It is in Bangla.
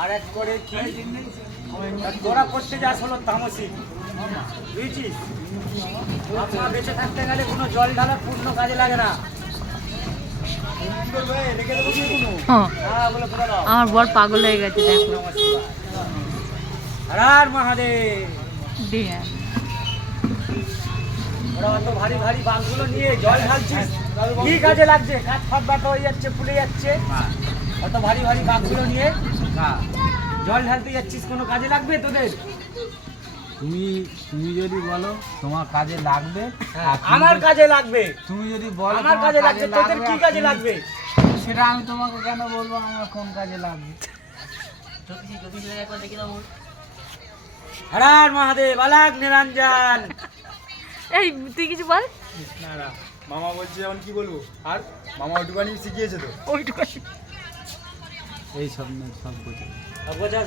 আর এক করে কি তোরা করতে যাস হলো তামসিক, বুঝছিস? আপনার বেঁচে থাকতে গেলে কোনো জল ঢালা পূর্ণ কাজে লাগে না। আমার বর পাগল হয়ে গেছে দেখো। হর হর মহাদেব। ওরা অত ভারী ভারী বাঁকগুলো নিয়ে জল ঢালছিস, কি কাজে লাগছে? কাজ ফাট বাটা হয়ে যাচ্ছে, ফুলে যাচ্ছে। অত ভারী ভারী বাঁকগুলো নিয়ে জল ঢালতে যাচ্ছিস, কোনো কাজে লাগবে তোদের? তুমি যদি বলো তোমার কাজে লাগবে, আমার কাজে লাগবে। তুমি যদি বলো আমার কাজে লাগবে, তোদের কি কাজে লাগবে? সেটা আমি তোমাকে কেন বলবো আমার কোন কাজে লাগবে? হর হর মহাদেব, আলাক নিরঞ্জন। এই তুই কিছু বল। না না, মামা বলছে এখন কি বলবো, আর মামা ওটুকানি শিখিয়েছে তো। ওইটুকু এই সব না, সব বোঝে। বোঝা